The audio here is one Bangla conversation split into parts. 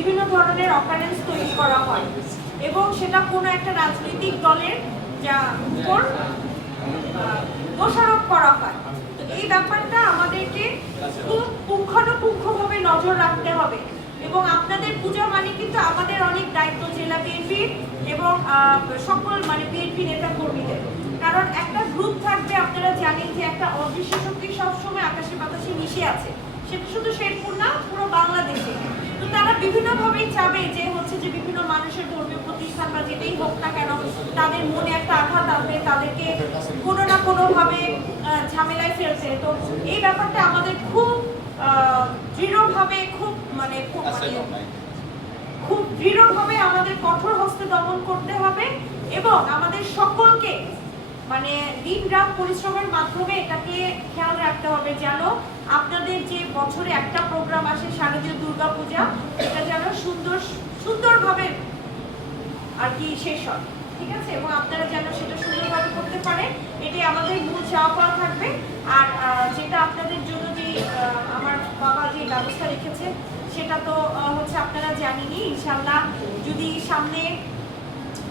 বিভিন্ন ধরনের অকারেন্স তৈরি করা হয়। এবং সেটা কোনো একটা রাজনৈতিক দলের যা উপর দোষারোপ করা হয়। তো এই ব্যাপারটা আমাদেরকে খুব পুঙ্খানুপুঙ্খভাবে নজর রাখতে হবে। এবং আপনাদের পূজা মানে কিন্তু আমাদের অনেক দায়িত্ব, জেলা বিএনপির এবং সকল মানে বিএনপি নেতা কর্মীদের কারণ একটা গ্রুপ থাকবে, আপনারা জানেন যে একটা অদৃশ্য শক্তি সবসময় আকাশে বাতাসে মিশে আছে। সেটা শুধু শেরপুর না পুরো বাংলাদেশে। তো তারা বিভিন্নভাবেই চাবে যে হচ্ছে যে বিভিন্ন মানুষের ধর্মীয় প্রতিষ্ঠান বা যেটাই হোক না কেন তাদের মনে একটা আঘাত আনবে তাদেরকে কোনো না কোনোভাবে ঝামেলায় ফেলছে তো এই ব্যাপারটা আমাদের খুব আহ, দৃঢ়ভাবে খুব মানে খুব মানে খুব দৃঢ়ভাবে আমাদের কঠোর হস্তে দমন করতে হবে এবং আমাদের সকলকে মানে দিন রাত পরিশ্রমের মাধ্যমে এটাকে খেয়াল রাখতে হবে যেন আপনাদের যে বছরে একটা প্রোগ্রাম আসে শারদীয় দুর্গা পূজা এটা যেন সুন্দর, সুন্দরভাবে আর কি শেষ হয়। ঠিক আছে? এবং আপনারা যেন সেটা সুন্দরভাবে করতে পারেন, এটাই আমাদের মূল চাওয়া পাওয়া থাকবে। আর যেটা আপনাদের জন্য যে আমার বাবা যে ব্যবস্থা রেখেছে, সেটা তো হচ্ছে আপনারা জানেনই। ইনশাল্লাহ যদি সামনে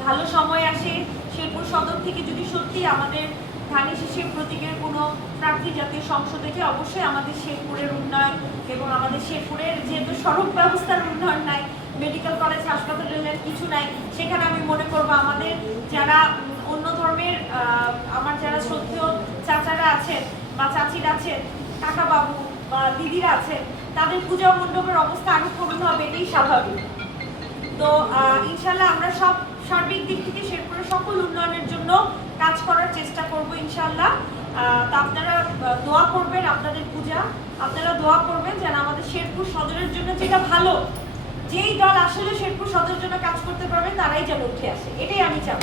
ভালো সময় আসে, শেরপুর সদর থেকে যদি সত্যি আমাদের ধানি শিশির প্রতীকের কোনো প্রার্থী জাতীয় সংসদে যে অবশ্যই আমাদের শেরপুরের উন্নয়ন এবং আমাদের শেরপুরের যেহেতু সড়ক ব্যবস্থার উন্নয়ন নাই মেডিকেল কলেজ হাসপাতালের কিছু নাই, সেখানে আমি মনে করব আমাদের যারা অন্য ধর্মের আমার যারা শ্রদ্ধেয় চাচারা আছেন বা চাচিরা আছেন, কাকাবাবু বা দিদিরা আছেন, তাদের পূজা মণ্ডপের অবস্থা আরও করতে হবে, এটাই স্বাভাবিক। তো ইনশাল্লাহ আমরা সব সার্বিক দিক থেকে শেরপুরের সকল উন্নয়নের জন্য কাজ করার চেষ্টা করব ইনশাল্লাহ তো আপনারা দোয়া করবেন আপনাদের পূজা, আপনারা দোয়া করবেন যেন আমাদের শেরপুর সদরের জন্য যেটা ভালো, যেই দল আসলে শেরপুর সদরের জন্য কাজ করতে পারবে, তারাই যেন উঠে আসে। এটাই আমি চাই।